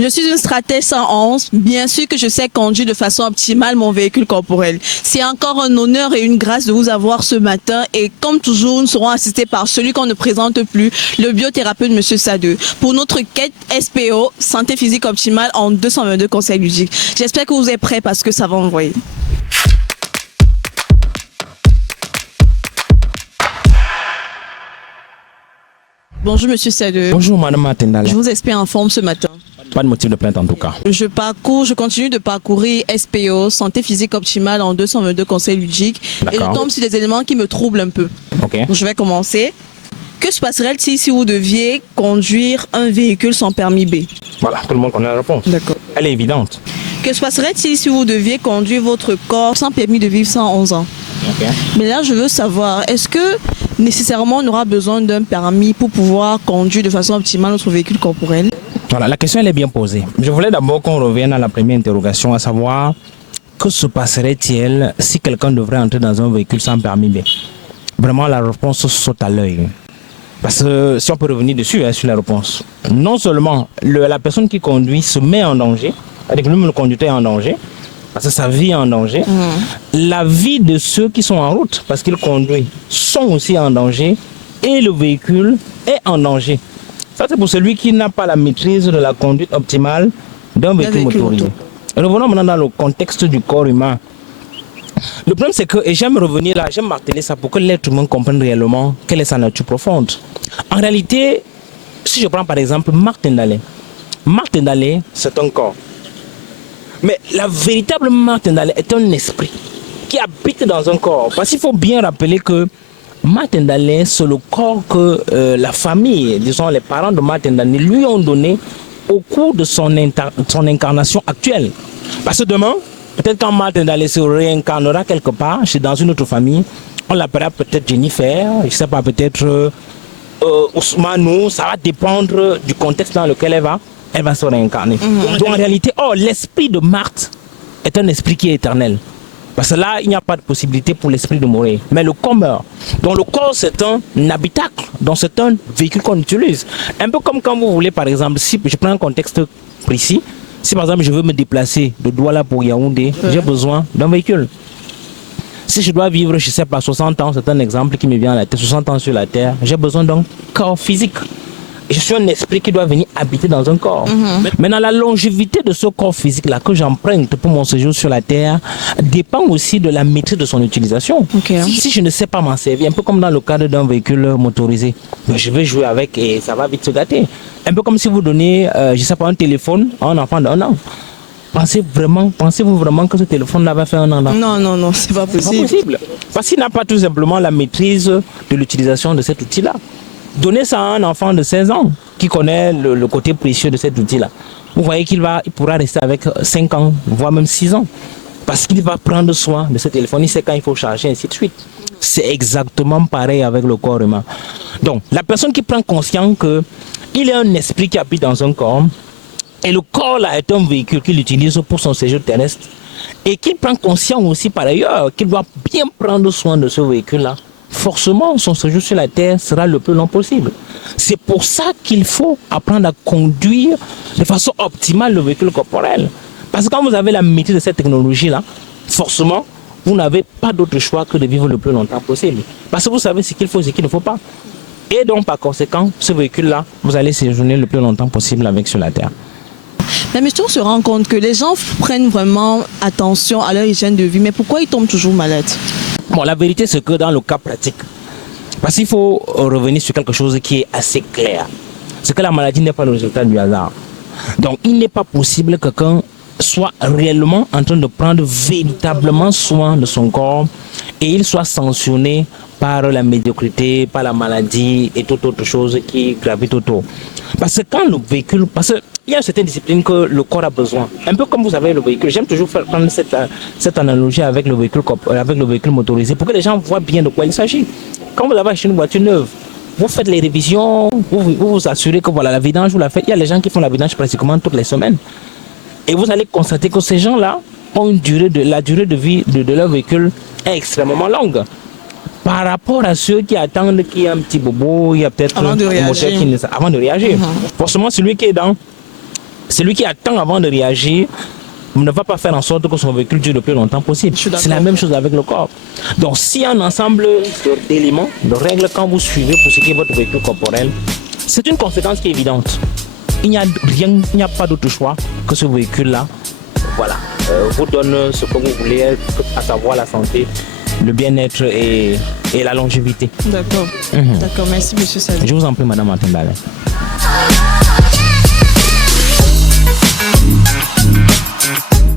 Je suis une stratège 111. Bien sûr que je sais conduire de façon optimale mon véhicule corporel. C'est encore un honneur et une grâce de vous avoir ce matin. Et comme toujours, nous serons assistés par celui qu'on ne présente plus, le biothérapeute Monsieur Sadeu, pour notre quête SPO, santé physique optimale en 222 conseils ludiques. J'espère que vous êtes prêts parce que ça va envoyer. Bonjour Monsieur Sadeu. Bonjour Madame Atendale. Je vous espère en forme ce matin. Pas de motif de plainte en tout cas. Je continue de parcourir SPO, santé physique optimale en 222 conseils ludiques. Et je tombe sur des éléments qui me troublent un peu. Ok. Donc, je vais commencer. Que se passerait-il si vous deviez conduire un véhicule sans permis B? Voilà, tout le monde connaît la réponse. D'accord. Elle est évidente. Que se passerait-il si vous deviez conduire votre corps sans permis de vivre 111 ans? Ok. Mais là, je veux savoir, est-ce que nécessairement on aura besoin d'un permis pour pouvoir conduire de façon optimale notre véhicule corporel? Voilà, la question elle est bien posée. Je voulais d'abord qu'on revienne à la première interrogation, à savoir que se passerait-il si quelqu'un devrait entrer dans un véhicule sans permis B? Vraiment, la réponse saute à l'œil. Parce que si on peut revenir dessus, sur la réponse. Non seulement la personne qui conduit se met en danger, avec lui-même le conducteur est en danger, parce que sa vie est en danger. La vie de ceux qui sont en route, parce qu'ils conduisent, sont aussi en danger, et le véhicule est en danger. Ça, c'est pour celui qui n'a pas la maîtrise de la conduite optimale d'un véhicule motorisé. Revenons maintenant dans le contexte du corps humain. Le problème, c'est que, et j'aime revenir là, j'aime marteler ça pour que l'être humain comprenne réellement quelle est sa nature profonde. En réalité, si je prends par exemple Marc Tendale. Marc Tendale, c'est un corps. Mais la véritable Marc Tendale est un esprit qui habite dans un corps. Parce qu'il faut bien rappeler que Marc Tendale, c'est le corps que la famille, disons les parents de Marc Tendale, lui ont donné au cours de son incarnation actuelle. Parce que demain, peut-être quand Marc Tendale se réincarnera quelque part, dans une autre famille, on l'appellera peut-être Jennifer, je ne sais pas, peut-être Ousmane, ça va dépendre du contexte dans lequel elle va se réincarner. Donc en réalité, l'esprit de Marthe est un esprit qui est éternel. Parce que là, il n'y a pas de possibilité pour l'esprit de mourir. Mais le corps meurt. Donc le corps, c'est un habitacle. Donc c'est un véhicule qu'on utilise. Un peu comme quand vous voulez, par exemple, si je prends un contexte précis, si par exemple je veux me déplacer de Douala pour Yaoundé, j'ai besoin d'un véhicule. Si je dois vivre, je ne sais pas, 60 ans, c'est un exemple qui me vient à la tête, 60 ans sur la terre, j'ai besoin d'un corps physique. Je suis un esprit qui doit venir habiter dans un corps. Maintenant, la longévité de ce corps physique-là que j'emprunte pour mon séjour sur la Terre dépend aussi de la maîtrise de son utilisation. Si je ne sais pas m'en servir, un peu comme dans le cadre d'un véhicule motorisé, je vais jouer avec et ça va vite se gâter. Un peu comme si vous donnez, je ne sais pas, un téléphone à un enfant d'1 an. Pensez-vous vraiment que ce téléphone-là va faire 1 an? Non, c'est pas possible. C'est pas possible. Parce qu'il n'a pas tout simplement la maîtrise de l'utilisation de cet outil-là. Donnez ça à un enfant de 16 ans qui connaît le côté précieux de cet outil-là. Vous voyez qu'il pourra rester avec 5 ans, voire même 6 ans. Parce qu'il va prendre soin de ce téléphone, il sait quand il faut charger, ainsi de suite. C'est exactement pareil avec le corps humain. Donc, la personne qui prend conscience qu'il est un esprit qui habite dans un corps, et le corps là est un véhicule qu'il utilise pour son séjour terrestre, et qu'il prend conscience aussi par ailleurs qu'il doit bien prendre soin de ce véhicule-là, forcément, son séjour sur la Terre sera le plus long possible. C'est pour ça qu'il faut apprendre à conduire de façon optimale le véhicule corporel. Parce que quand vous avez la maîtrise de cette technologie-là, forcément, vous n'avez pas d'autre choix que de vivre le plus longtemps possible. Parce que vous savez ce qu'il faut et ce qu'il ne faut pas. Et donc, par conséquent, ce véhicule-là, vous allez séjourner le plus longtemps possible avec sur la Terre. Mais on se rend compte que les gens prennent vraiment attention à leur hygiène de vie, mais pourquoi ils tombent toujours malades? Bon, la vérité, c'est que dans le cas pratique, parce qu'il faut revenir sur quelque chose qui est assez clair, c'est que la maladie n'est pas le résultat du hasard. Donc, il n'est pas possible que quelqu'un soit réellement en train de prendre véritablement soin de son corps et il soit sanctionné par la médiocrité, par la maladie et toute autre chose qui gravite autour. Parce que quand le véhicule, parce qu'il y a certaines disciplines que le corps a besoin. Un peu comme vous avez le véhicule. J'aime toujours prendre cette analogie avec le véhicule motorisé pour que les gens voient bien de quoi il s'agit. Quand vous avez acheté une voiture neuve, vous faites les révisions, vous vous assurez que voilà, la vidange, vous la faites. Il y a les gens qui font la vidange pratiquement toutes les semaines. Et vous allez constater que ces gens-là ont la durée de vie de leur véhicule est extrêmement longue. Par rapport à ceux qui attendent qu'il y ait un petit bobo, il y a peut-être un moteur qui ne... avant de réagir. Forcément, celui qui est dans Celui qui attend avant de réagir ne va pas faire en sorte que son véhicule dure le plus longtemps possible. C'est la même chose avec le corps. Donc, si un ensemble d'éléments, de règles, quand vous suivez pour ce qui est votre véhicule corporel, c'est une conséquence qui est évidente. Il n'y a pas d'autre choix que ce véhicule-là, voilà, vous donne ce que vous voulez, à savoir la santé, le bien-être et la longévité. D'accord. D'accord, merci, monsieur Sadi. Je vous en prie, madame Atendale.